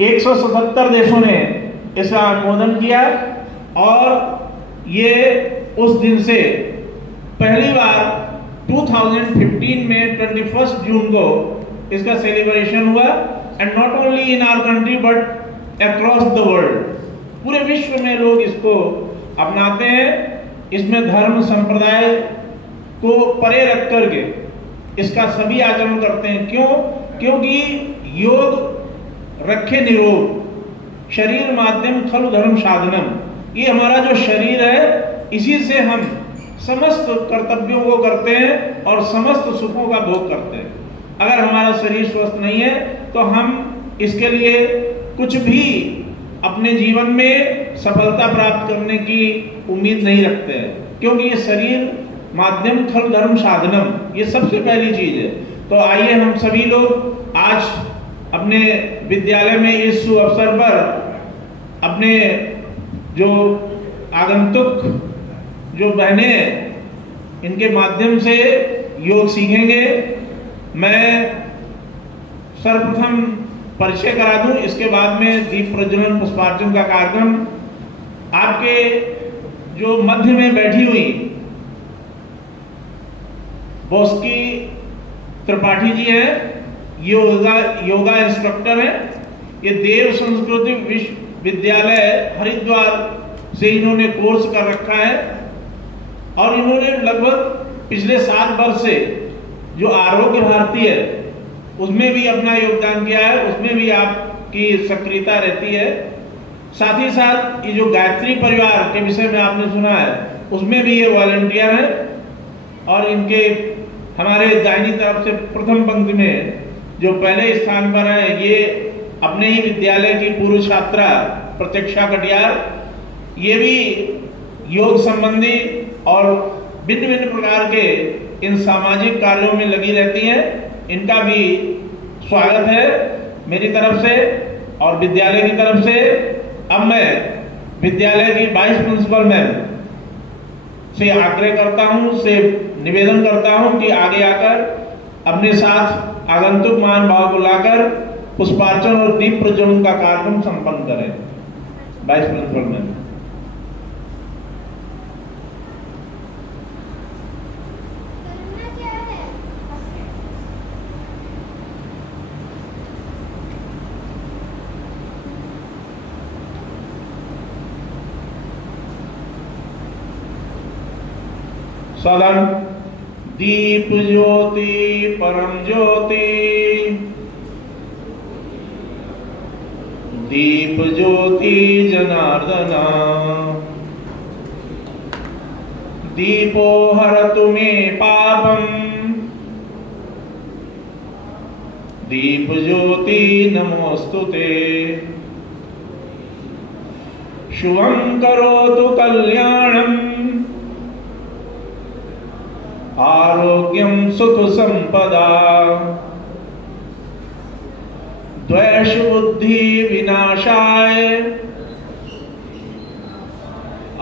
177 देशों ने इसका अनुमोदन किया और ये उस दिन से पहली बार 2015 में 21 जून को इसका सेलिब्रेशन हुआ। And not only in our country but across the world, पूरे विश्व में लोग इसको अपनाते हैं। इसमें धर्म संप्रदाय को परे रख करके इसका सभी आचरण करते हैं। क्यों? क्योंकि योग रखे निरोग, शरीर माध्यम खलु धर्म साधनम। ये हमारा जो शरीर है, इसी से हम समस्त कर्तव्यों को करते हैं और समस्त सुखों का भोग करते हैं। अगर हमारा शरीर स्वस्थ नहीं है तो हम इसके लिए कुछ भी अपने जीवन में सफलता प्राप्त करने की उम्मीद नहीं रखते हैं, क्योंकि ये शरीर माध्यम खलु धर्म साधनम, ये सबसे पहली चीज है। तो आइए हम सभी लोग आज अपने विद्यालय में इस शुभ अवसर पर अपने जो आगंतुक जो बहनें हैं, इनके माध्यम से योग सीखेंगे। मैं सर्वप्रथम परिचय करा दूं, इसके बाद में दीप प्रज्वलन पुष्पार्चन का कार्यक्रम। आपके जो मध्य में बैठी हुई बोस्की त्रिपाठी जी हैं, योगा इंस्ट्रक्टर हैं। ये देव संस्कृति विश्वविद्यालय हरिद्वार से इन्होंने कोर्स कर रखा है और इन्होंने लगभग पिछले 7 वर्ष से जो आरोग्य भारती है उसमें भी अपना योगदान किया है, उसमें भी आपकी सक्रियता रहती है। साथ ही साथ ये जो गायत्री परिवार के विषय में आपने सुना है, उसमें भी ये वॉलंटियर हैं और इनके हमारे दाहिनी तरफ से प्रथम पंक्ति में जो पहले स्थान पर है, ये अपने ही विद्यालय की पूर्व छात्रा प्रतीक्षा कटियार। ये भी योग संबंधी और भिन्न भिन्न प्रकार के इन सामाजिक कार्यों में लगी रहती हैं। इनका भी स्वागत है मेरी तरफ से और विद्यालय की तरफ से। अब मैं विद्यालय की वाइस प्रिंसिपल मैम से आग्रह करता हूं, से निवेदन करता हूं कि आगे आकर अपने साथ आगंतुक महानुभाव को लाकर पुष्पार्चन और दीप प्रज्वलन का कार्यक्रम संपन्न करें। Vice principal ma'am. सदन दीप ज्योति परम ज्योति, दीप ज्योति जनार्दना, दीपो हरतु मे पापम, दीप ज्योति नमोस्तुते, शुभं करोतु कल्याणं, आरोग्यं सुख संपदा, द्वेष बुद्धि विनाशाय,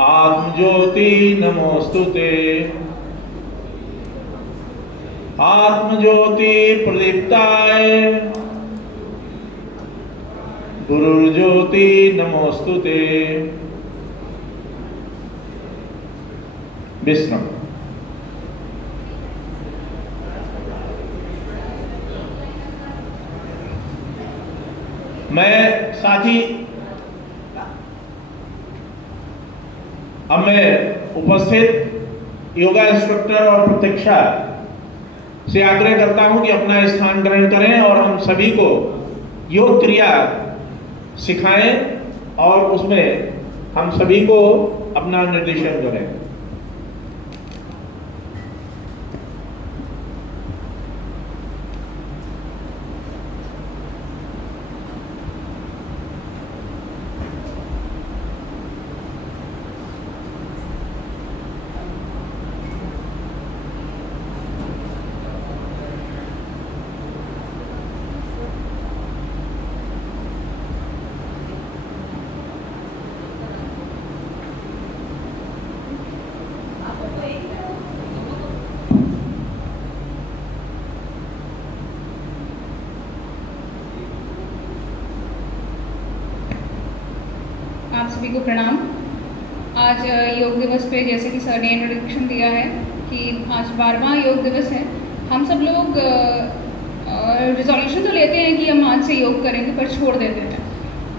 आत्मज्योति नमोस्तुते, आत्मज्योति प्रदीप्ताय, गुरुर्ज्योति नमोस्तुते। विश्राम। मैं साथी अब मैं उपस्थित योगा इंस्ट्रक्टर और प्रतीक्षा से आग्रह करता हूं कि अपना स्थान ग्रहण करें और हम सभी को योग क्रिया सिखाएं और उसमें हम सभी को अपना निर्देशन करें। आप सभी को प्रणाम। आज योग दिवस पे जैसे कि सर ने इंट्रोडक्शन दिया है कि आज 12वां योग दिवस है। हम सब लोग रिजोल्यूशन तो लेते हैं कि हम आज से योग करेंगे, पर छोड़ देते हैं।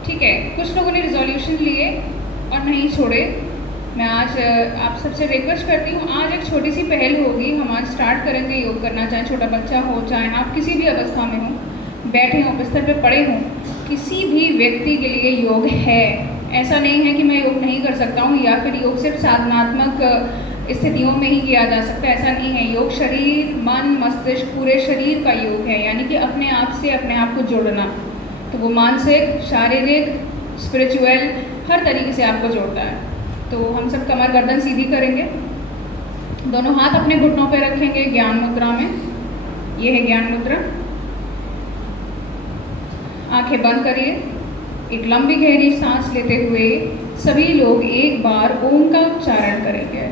ठीक है, कुछ लोगों ने रिजोल्यूशन लिए और नहीं छोड़े। मैं आज आप सबसे रिक्वेस्ट करती हूँ, आज एक छोटी सी पहल होगी। हम आज स्टार्ट करेंगे योग करना, चाहे छोटा बच्चा हो, चाहे आप किसी भी अवस्था में हो, बैठे हों, बिस्तर पे पड़े हों, किसी भी व्यक्ति के लिए योग है। ऐसा नहीं है कि मैं योग नहीं कर सकता हूँ या फिर योग सिर्फ साधनात्मक स्थितियों में ही किया जा सकता है, ऐसा नहीं है। योग शरीर, मन, मस्तिष्क, पूरे शरीर का योग है, यानी कि अपने आप से अपने आप को जोड़ना। तो वो मानसिक, शारीरिक, स्पिरिचुअल, हर तरीके से आपको जोड़ता है। तो हम सब कमर गर्दन सीधी करेंगे, दोनों हाथ अपने घुटनों पे रखेंगे ज्ञान मुद्रा में। ये है ज्ञान मुद्रा। आंखें बंद करिए। एक लंबी गहरी सांस लेते हुए सभी लोग एक बार ओम का उच्चारण करेंगे।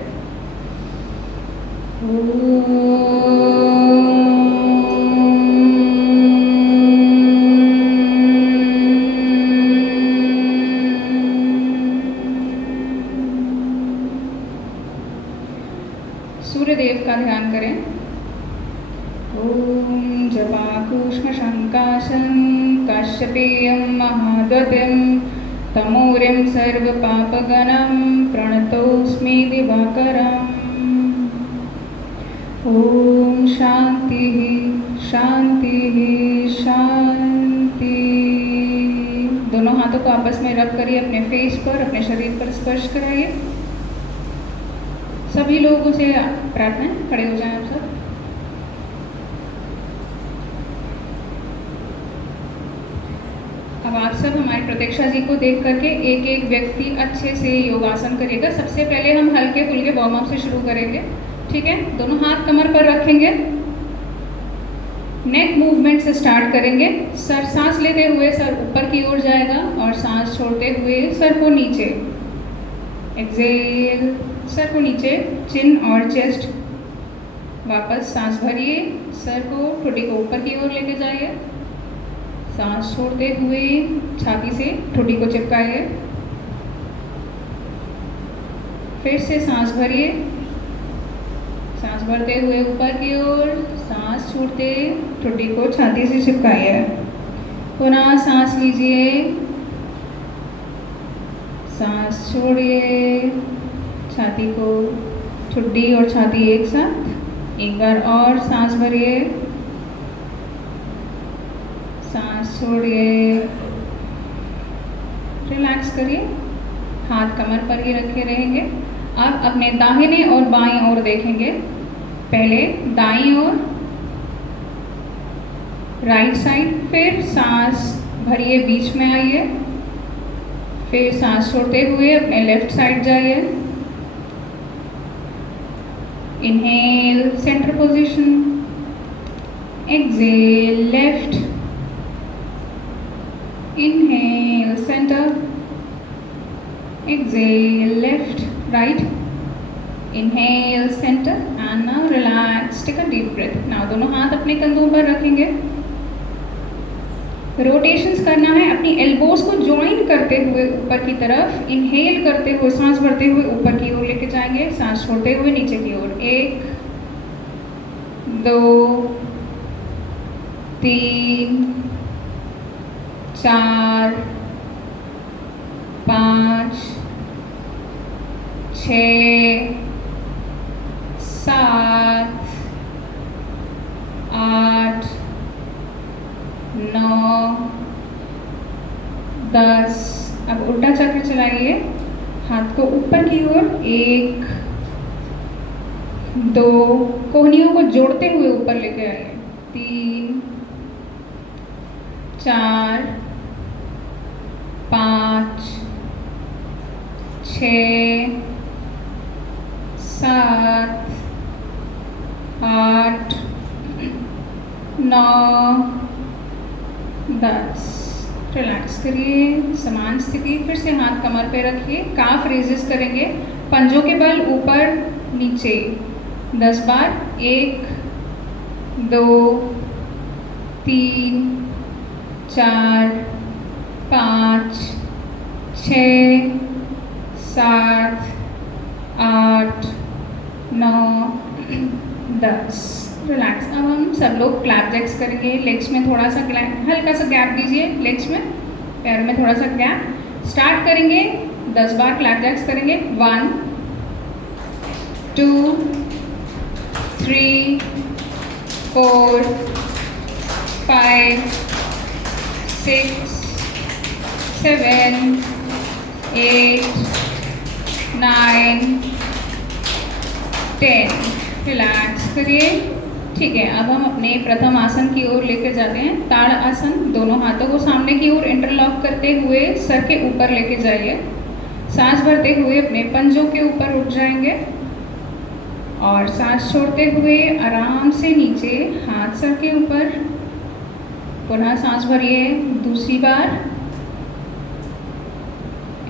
सूर्य देव का ध्यान करें। ओम जपाकुष्म शंकाशं काश्यपेयं महाद्युतिं तमोरिं सर्वपापगणं प्रणतोऽस्मि दिवाकरम्। ओम शांति शांति शांति। दोनों हाथों को आपस में रब करिए, अपने फेस पर, अपने शरीर पर स्पर्श कराइए। सभी लोगों से प्रार्थना है, खड़े हो जाएं आप सब। अब आप सब हमारी प्रतीक्षा जी को देख करके एक एक व्यक्ति अच्छे से योगासन करेगा। सबसे पहले हम हल्के फुल्के वार्म अप से शुरू करेंगे। ठीक है, दोनों हाथ कमर पर रखेंगे, नेक मूवमेंट से स्टार्ट करेंगे। सर सांस लेते हुए सर ऊपर की ओर जाएगा और सांस छोड़ते हुए सर को नीचे। एक्सेल, सर को नीचे, चिन और चेस्ट। वापस सांस भरिए, सर को, ठोड़ी को ऊपर की ओर लेके जाइए। सांस छोड़ते हुए छाती से ठोड़ी को चिपकाइए। फिर से सांस भरिए, सांस भरते हुए ऊपर की ओर, सांस छोड़ते ठोड़ी को छाती से चिपकाइए। पुनः सांस लीजिए, सांस छोड़िए, छाती को, ठुड्डी और छाती एक साथ। एक बार और सांस भरिए, सांस छोड़िए, रिलैक्स करिए। हाथ कमर पर ही रखे रहेंगे। अब अपने दाहिने और बाईं ओर देखेंगे। पहले दाईं ओर, राइट साइड, फिर सांस भरिए, बीच में आइए, फिर सांस छोड़ते हुए अपने लेफ्ट साइड जाइए। Inhale, centre position, exhale, left, inhale, centre, exhale, left, right, inhale, center, and now relax, take a deep breath. Now दोनों हाथ अपने कंधों पर रखेंगे। रोटेशंस करना है, अपनी एल्बोज को ज्वाइन करते हुए ऊपर की तरफ, इनहेल करते हुए, सांस भरते हुए ऊपर की ओर लेके जाएंगे, सांस छोड़ते हुए नीचे की ओर। 1 2 3 4 5 6 7 8 9 10। अब उल्टा चक्र चलाइए, हाथ को ऊपर की ओर, 1 2, कोहनियों को जोड़ते हुए ऊपर लेके आइए, 3 4 5 6 7 8 9 10। रिलैक्स करिए, समान स्थिति। फिर से हाथ कमर पे रखिए, काफ रेजेस करेंगे, पंजों के बल ऊपर नीचे 10 बार। 1 2 3 4 5 6 7, 8, 9, 10। रिलैक्स। अब हम सब लोग क्लैप जैक्स करेंगे। लेग्स में थोड़ा सा हल्का सा गैप दीजिए, लेग्स में, पैरों में थोड़ा सा गैप। स्टार्ट करेंगे, 10 बार क्लैप जैक्स करेंगे। 1, 2, 3, 4, 5, 6, 7, 8, 9, 10। रिलैक्स करिए। ठीक है, अब हम अपने प्रथम आसन की ओर लेकर जाते हैं। ताड़ आसन। दोनों हाथों को सामने की ओर इंटरलॉक करते हुए सर के ऊपर लेके जाइए। सांस भरते हुए अपने पंजों के ऊपर उठ जाएंगे और सांस छोड़ते हुए आराम से नीचे, हाथ सर के ऊपर। पुनः सांस भरिए दूसरी बार।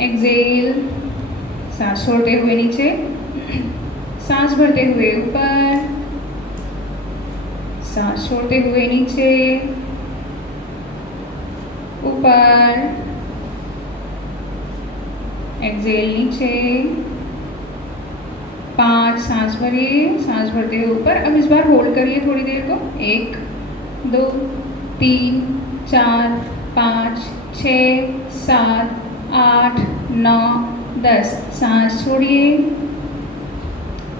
एक्सेल, सांस छोड़ते हुए नीचे, सांस भरते हुए ऊपर, सांस छोड़ते हुए नीचे, ऊपर, एक्सेल नीचे। 5 सांस भरिए, सांस भरते हुए ऊपर। अब इस बार होल्ड करिए थोड़ी देर को। 1, 2, 3, 4, 5, 6, 7, 8, 9, 10। सांस छोड़िए।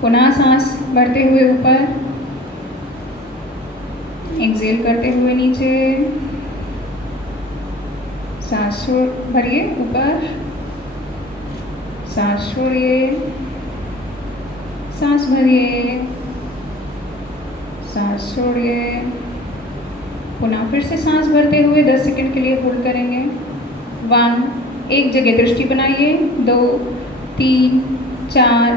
पुनः सांस भरते हुए ऊपर, एक्सेल करते हुए नीचे, सांस भरिए ऊपर, सांस छोड़िए, सांस भरिए, सांस छोड़िए। पुनः फिर से सांस भरते हुए 10 सेकंड के लिए होल्ड करेंगे। 1, एक जगह दृष्टि बनाइए। 2, 3, 4,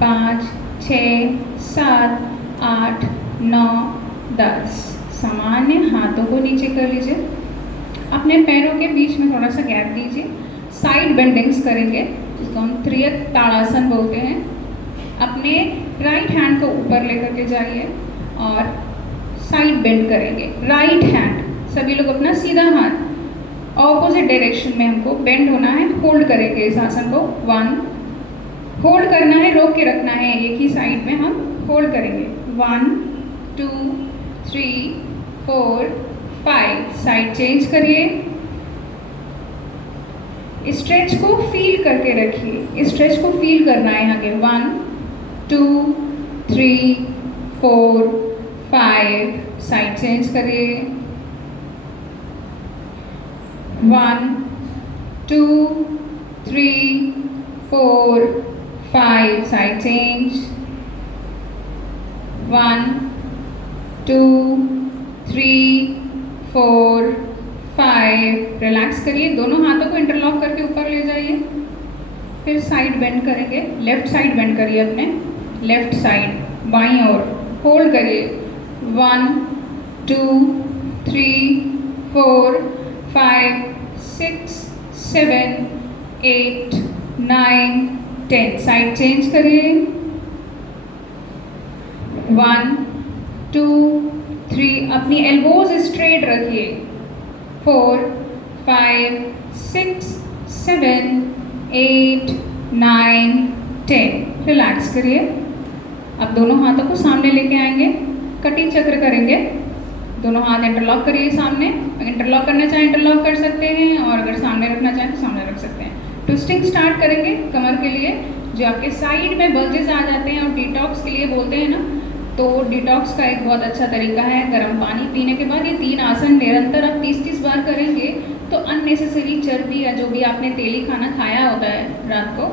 5, 6, 7, 8, 9, 10। सामान्य हाथों को नीचे कर लीजिए। अपने पैरों के बीच में थोड़ा सा गैप दीजिए। साइड बेंडिंग्स करेंगे, जिसको हम त्रियक ताड़ासन बोलते हैं। अपने राइट हैंड को ऊपर लेकर के जाइए और साइड बेंड करेंगे। राइट हैंड, सभी लोग अपना सीधा हाथ ऑपोजिट डायरेक्शन में हमको बेंड होना है। होल्ड करेंगे इस आसन को। 1, होल्ड करना है, रोक के रखना है, एक ही साइड में हम होल्ड करेंगे। 1, 2, 3, 4, 5। साइड चेंज करिए। स्ट्रेच को फील करके रखिए। स्ट्रेच को फील करना है यहाँ के। 1, 2, 3, 4, 5। साइड चेंज करिए। 1, 2, 3, 4, 5। Side change. 1, 2, 3, 4, 5। रिलैक्स करिए। दोनों हाथों को इंटरलॉक करके ऊपर ले जाइए। फिर साइड बेंड करेंगे। लेफ्ट साइड बेंड करिए अपने। लेफ्ट साइड बाईं ओर होल्ड करिए। 1, 2, 3, 4, 5, 6, 7, 8, 9, 10। साइड चेंज करिए। 1, 2, 3। अपनी एल्बोज स्ट्रेट रखिए। 4, 5, 6, 7, 8, 9, 10। रिलैक्स करिए। अब दोनों हाथों को सामने लेके आएंगे। कटी चक्र करेंगे। दोनों हाथ इंटरलॉक करिए सामने। इंटरलॉक करना चाहें इंटरलॉक कर सकते हैं, और अगर सामने रखना चाहें तो सामने रख सकते हैं। ट्विस्टिंग स्टार्ट करेंगे कमर के लिए। जो आपके साइड में बल्जेस आ जाते हैं और डिटॉक्स के लिए बोलते हैं ना, तो डिटॉक्स का एक बहुत अच्छा तरीका है गर्म पानी पीने के बाद। ये 3 आसन निरंतर आप 30-30 बार करेंगे तो अननेसेसरी चर्बी या जो भी आपने तेली खाना खाया होता है रात को,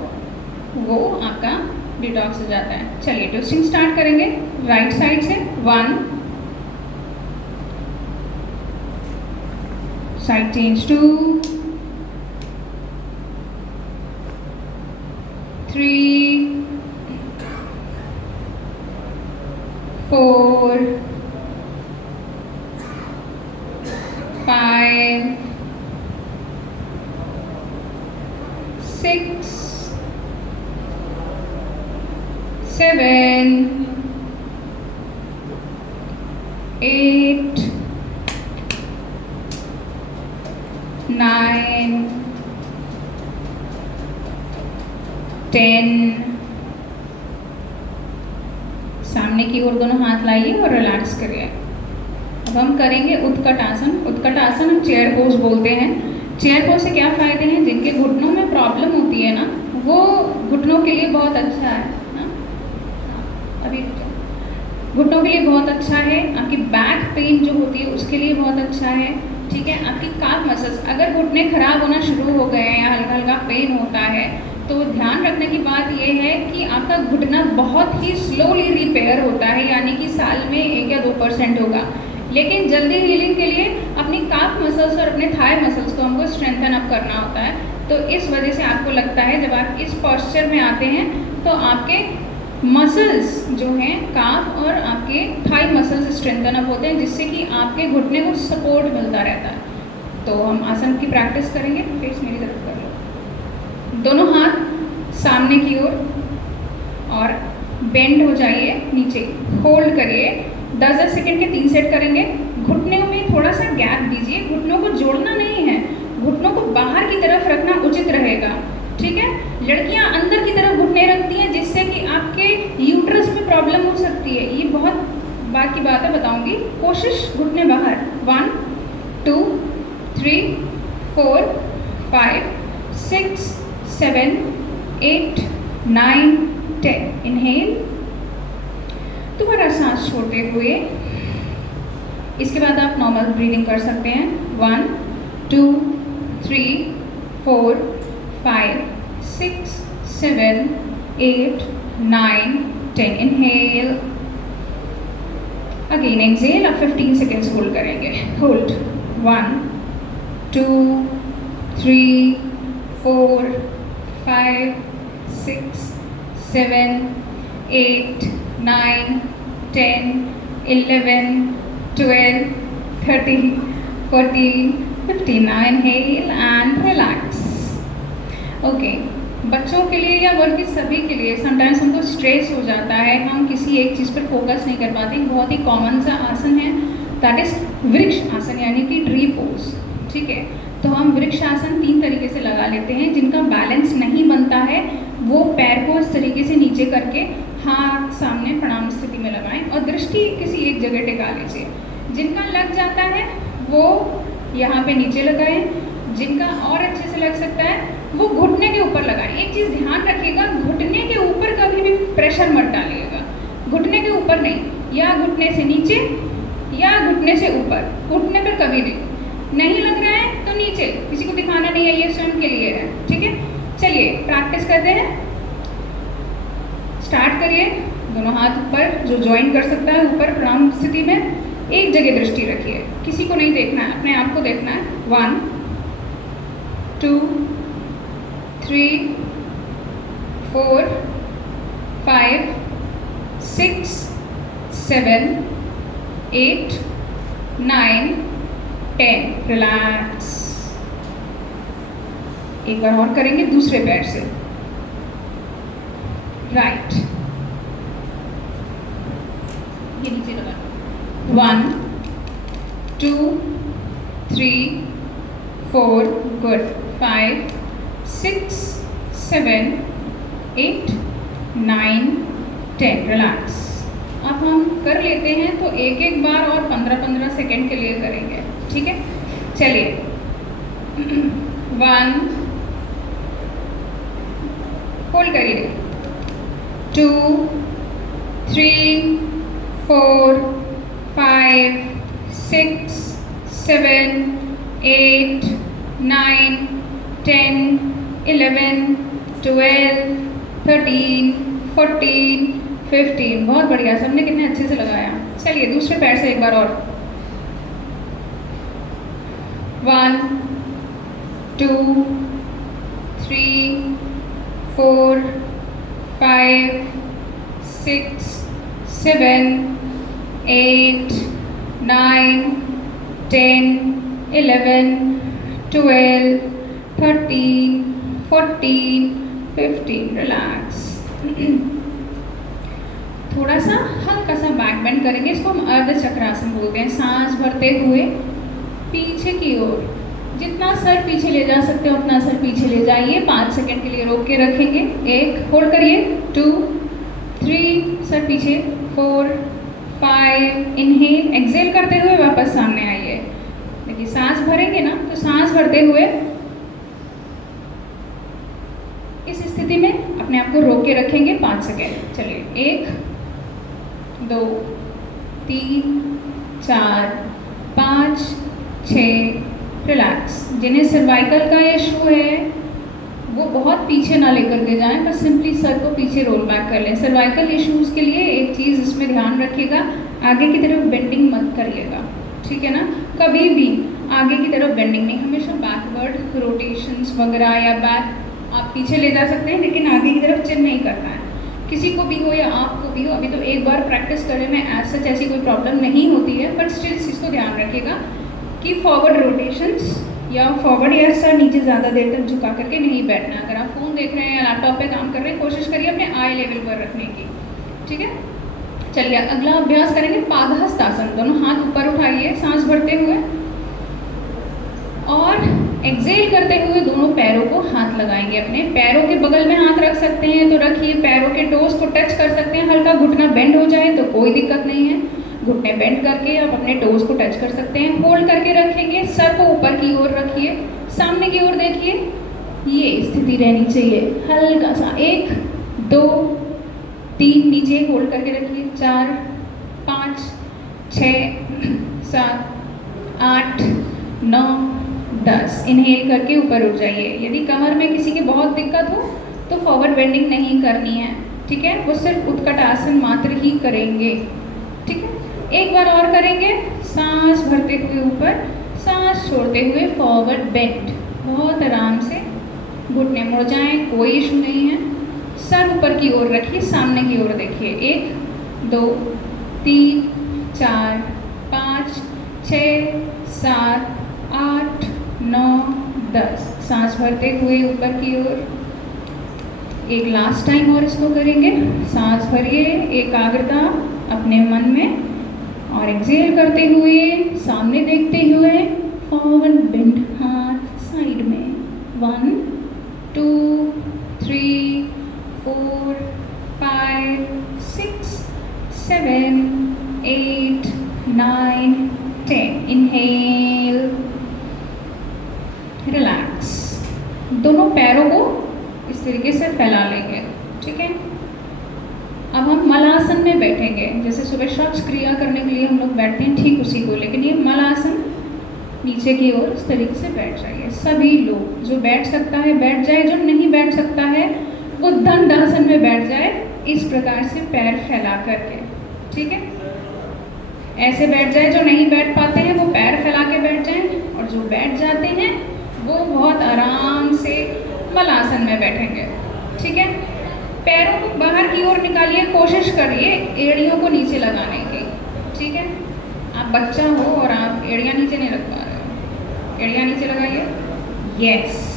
वो आपका डिटॉक्स हो जाता है। चलिए ट्विस्टिंग स्टार्ट करेंगे राइट साइड से। 1, साइड चेंज। 2, 3, 4, 5, 6, 7, 8, 9, 10। सामने की ओर दोनों हाथ लाइए और रिलैक्स करिए। अब हम करेंगे उत्कट आसन। उत्कट आसन हम चेयर पोज बोलते हैं। चेयर पोज से क्या फ़ायदे हैं? जिनके घुटनों में प्रॉब्लम होती है ना, वो घुटनों के लिए बहुत अच्छा है ना। अभी घुटनों के लिए बहुत अच्छा है। आपकी बैक पेन जो होती है उसके लिए बहुत अच्छा है। ठीक है, आपकी काफ मसल्स, अगर घुटने खराब होना शुरू हो गए हैं या हल्का हल्का पेन होता है, तो ध्यान रखने की बात यह है कि आपका घुटना बहुत ही स्लोली रिपेयर होता है, यानी कि साल में 1 या 2% होगा। लेकिन जल्दी हीलिंग के लिए अपनी काफ मसल्स और अपने थाई मसल्स को हमको स्ट्रेंथन अप करना होता है। तो इस वजह से आपको लगता है जब आप इस पोस्चर में आते हैं तो आपके मसल्स जो हैं काफ और आपके थाई मसल्स स्ट्रेंथन अप होते हैं, जिससे कि आपके घुटने को सपोर्ट मिलता रहता है। तो हम आसन की प्रैक्टिस करेंगे। फेस मेरी तरफ कर लो, दोनों हाथ सामने की ओर और बेंड हो जाइए नीचे, होल्ड करिए। 10-10 सेकेंड के 3 सेट करेंगे। घुटनों में थोड़ा सा गैप दीजिए, घुटनों को जोड़ना नहीं है, घुटनों को बाहर की तरफ रखना उचित रहेगा। ठीक है, लड़कियां अंदर की तरफ घुटने रखती हैं, जिससे कि आपके यूट्रस में प्रॉब्लम हो सकती है। ये बहुत बात की बात है, बताऊंगी। कोशिश घुटने बाहर। 1 2 3 4 5 6 7 8 9 10। इनहेल, दोबारा सांस छोड़ते हुए। इसके बाद आप नॉर्मल ब्रीदिंग कर सकते हैं। 1 2 3 4 5 6 7 8 9 10। Inhale, again exhale. आप 15 सेकेंड्स होल्ड करेंगे। Hold 1 2 3 4 5 6 7 8 9 10 11 12 13 14 15। Now inhale and relax. Okay, बच्चों के लिए या बल्कि सभी के लिए समटाइम्स हमको स्ट्रेस हो जाता है, हम किसी एक चीज़ पर फोकस नहीं कर पाते। बहुत ही कॉमन सा आसन है, दैट इज वृक्ष आसन, यानी कि ट्री पोज। ठीक है, तो हम वृक्ष आसन 3 तरीके से लगा लेते हैं। जिनका बैलेंस नहीं बनता है वो पैर को इस तरीके से नीचे करके हाथ सामने प्रणाम स्थिति में लगाएं और दृष्टि किसी एक जगह टिका लीजिए। जिनका लग जाता है वो यहाँ पे नीचे लगाएं, जिनका और अच्छे से लग सकता है वो घुटने के ऊपर लगाएं। एक चीज़ ध्यान रखिएगा, घुटने के ऊपर कभी भी प्रेशर मत डालिएगा। घुटने के ऊपर नहीं, या घुटने से नीचे या घुटने से ऊपर, घुटने पर कभी नहीं लग रहा है तो नीचे, किसी को दिखाना नहीं है, ये स्वयं के लिए है। ठीक है, चलिए प्रैक्टिस करते हैं। स्टार्ट करिए। दोनों हाथ ऊपर, जो ज्वाइन कर सकता है ऊपर प्रणाम स्थिति में। एक जगह दृष्टि रखिए, किसी को नहीं देखना है, अपने आप को देखना है। 1 2 3 4 5 6 7 8 9 10। रिलैक्स। एक बार और करेंगे दूसरे पैर से। राइट, ये नीचे लगा। 1 2 3 4 गुड 5 6 7 8 9 10। रिलैक्स। अब हम कर लेते हैं तो एक एक बार और 15-15 सेकेंड के लिए करेंगे। ठीक है, चलिए। 1, होल्ड करिए। 2 3 4 5 6 7 8 9 10 11 12 13 14 15। बहुत बढ़िया, सबने कितने अच्छे से लगाया। चलिए दूसरे पैर से एक बार और। 1 2 3 4 5 6 7 8 9 10 11 12 13 14 15। रिलैक्स। थोड़ा सा हल्का सा बैक बेंड करेंगे, इसको हम अर्ध चक्रासन बोलते हैं। सांस भरते हुए पीछे की ओर, जितना सर पीछे ले जा सकते हो उतना सर पीछे ले जाइए। आइए 5 सेकंड के लिए रोक के रखेंगे। 1, होल्ड करिए, 2, 3, सर पीछे, 4, 5, इनहेल, एक्सेल करते हुए वापस सामने आइए। देखिए सांस भरेंगे ना, तो सांस भरते हुए इस स्थिति में अपने आप को रोक के रखेंगे 5 सेकंड। चलिए 1, 2, 3, 4, 5, 6, रिलैक्स। जिन्हें सर्वाइकल का इशू है वो बहुत पीछे ना लेकर के जाएं, बस सिंपली सर को पीछे रोल बैक कर लें। सर्वाइकल इश्यूज़ के लिए एक चीज़ इसमें ध्यान रखिएगा, आगे की तरफ बेंडिंग मत करिएगा, ठीक है ना। कभी भी आगे की तरफ बेंडिंग नहीं, हमेशा बैकवर्ड रोटेशंस वगैरह या बैक आप पीछे ले जा सकते हैं, लेकिन आगे की तरफ चिन नहीं करना है। किसी को भी हो या आपको भी हो, अभी तो एक बार प्रैक्टिस करने में एज सच ऐसी कोई प्रॉब्लम नहीं होती है, बट स्टिल इस चीज़ को ध्यान रखिएगा कि फॉरवर्ड रोटेशंस या फॉरवर्ड या सर नीचे ज़्यादा देर तक झुका करके नहीं बैठना। अगर आप फ़ोन देख रहे हैं या लैपटॉप पे काम कर रहे हैं, कोशिश करिए अपने आई लेवल पर रखने की, ठीक है। चलिए अगला अभ्यास करेंगे पादहस्तासन। दोनों हाथ ऊपर उठाइए सांस भरते हुए और एक्सेल करते हुए दोनों पैरों को हाथ लगाएंगे। अपने पैरों के बगल में हाथ रख सकते हैं तो रखिए, पैरों के टोस को टच कर सकते हैं। हल्का घुटना बेंड हो जाए तो कोई दिक्कत नहीं है, घुटने बेंड करके आप अपने टोस को टच कर सकते हैं। होल्ड करके रखेंगे, सर को ऊपर की ओर रखिए, सामने की ओर देखिए, ये स्थिति रहनी चाहिए। हल्का सा 1, 2, 3 नीचे होल्ड करके रखिए, 4, 5, 6, 7, 8, 9, 10। इनहेल करके ऊपर उठ जाइए। यदि कमर में किसी की बहुत दिक्कत हो तो फॉरवर्ड बेंडिंग नहीं करनी है, ठीक है, वो सिर्फ उत्कट आसन मात्र ही करेंगे, ठीक है। एक बार और करेंगे, सांस भरते हुए ऊपर, सांस छोड़ते हुए फॉरवर्ड बेंड। बहुत आराम से घुटने मुड़ जाएं, कोई इशू नहीं है। सर ऊपर की ओर रखिए, सामने की ओर देखिए। 1, 2, 3, 4, 5, 6, 7, 8, 9, 10। सांस भरते हुए ऊपर की ओर। एक लास्ट टाइम और इसको करेंगे। सांस भरिए एकाग्रता अपने मन में और एक्सेल करते हुए सामने देखते हुए फॉरवर्ड बेंड, हाथ साइड में। 1, 2, 3, 4, 5, 6, 7, 8, 9, 10। Inhale, relax. दोनों पैरों को इस तरीके से फैला लेंगे, ठीक है। अब हम मलासन में बैठेंगे। जैसे सुबह शौच क्रिया करने के लिए हम लोग बैठते हैं, ठीक उसी को, लेकिन ये मलासन नीचे की ओर इस तरीके से बैठ जाइए। सभी लोग, जो बैठ सकता है बैठ जाए, जो नहीं बैठ सकता है वो दंडासन में बैठ जाए, इस प्रकार से पैर फैला करके, ठीक है। ऐसे बैठ जाए, जो नहीं बैठ पाते हैं वो पैर फैला के बैठ जाएं, और जो बैठ जाते हैं वो बहुत आराम से मलासन में बैठेंगे, ठीक है। पैरों को बाहर की ओर निकालिए, कोशिश करिए एड़ियों को नीचे लगाने की, ठीक है। आप बच्चा हो और आप एड़ियाँ नीचे नहीं लग पा रहे हो, एड़ियाँ नीचे लगाइए। यस,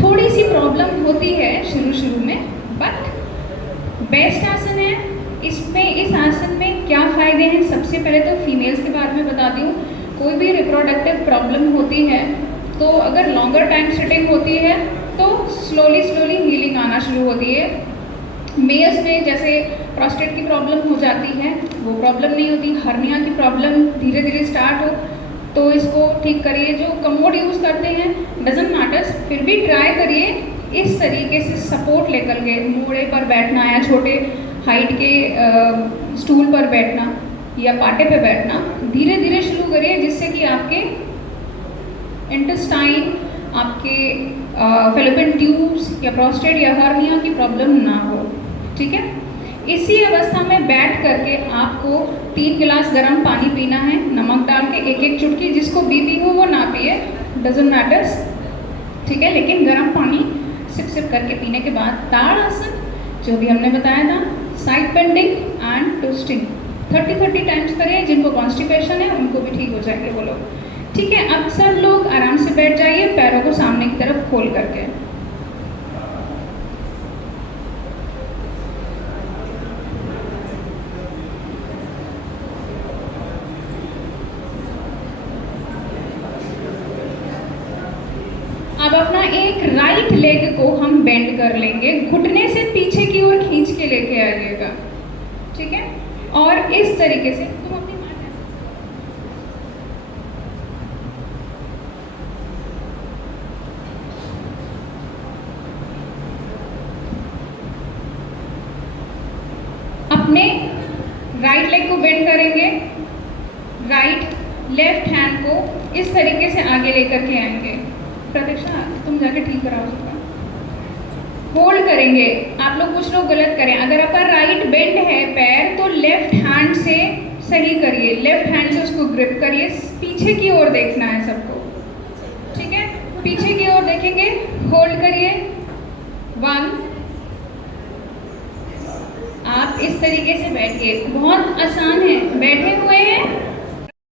थोड़ी सी प्रॉब्लम होती है शुरू में, बट बेस्ट आसन है। इसमें, इस आसन में क्या फ़ायदे हैं? सबसे पहले तो फीमेल्स के बारे में बताती हूँ। कोई भी रिप्रोडक्टिव प्रॉब्लम होती है तो अगर लॉन्गर टाइम सिटिंग होती है तो स्लोली हीलिंग आना शुरू होती है। मेल्स में जैसे प्रोस्टेट की प्रॉब्लम हो जाती है, वो प्रॉब्लम नहीं होती। हर्निया की प्रॉब्लम धीरे धीरे स्टार्ट हो तो इसको ठीक करिए। जो कमोड यूज़ करते हैं डजंट मैटर्स, फिर भी ट्राई करिए इस तरीके से सपोर्ट लेकर के मोड़े पर बैठना या छोटे हाइट के स्टूल पर बैठना या पाटे पे बैठना। धीरे धीरे शुरू करिए जिससे कि आपके इंटेस्टाइन, आपके फेलोपियन ट्यूब्स या प्रोस्टेट या हर्निया की प्रॉब्लम ना हो, ठीक है। इसी अवस्था में बैठ करके आपको 3 गिलास गर्म पानी पीना है, नमक डाल के 1-1 चुटकी। जिसको बीपी हो वो ना पिए, डजंट मैटर्स, ठीक है। लेकिन गर्म पानी सिप करके पीने के बाद ताड़ासन, जो भी हमने बताया था, side bending and twisting 30 times करें। जिनको कॉन्स्टिपेशन है उनको भी ठीक हो जाएंगे वो लोग, ठीक है। अब सब लोग आराम से बैठ जाइए, पैरों को सामने की तरफ खोल करके। अब अपना एक राइट लेग को हम बेंड कर लेंगे, घुटने से पीछे की ओर खींच के लेके आइएगा, ठीक है। और इस तरीके से तुम अपनी अपने राइट लेग को बेंड करेंगे, राइट लेफ्ट हैंड को इस तरीके से आगे लेकर के आएंगे। प्रतीक्षा तुम जाके ठीक कराओ उसका। होल्ड करेंगे। आप लोग कुछ लोग गलत करें, अगर आपका राइट बेंड है पैर तो लेफ्ट हैंड से सही करिए, लेफ्ट हैंड से उसको ग्रिप करिए, पीछे की ओर देखना है सबको, ठीक है। पीछे की ओर देखेंगे, होल्ड करिए। 1, आप इस तरीके से बैठिए, बहुत आसान है, बैठे हुए हैं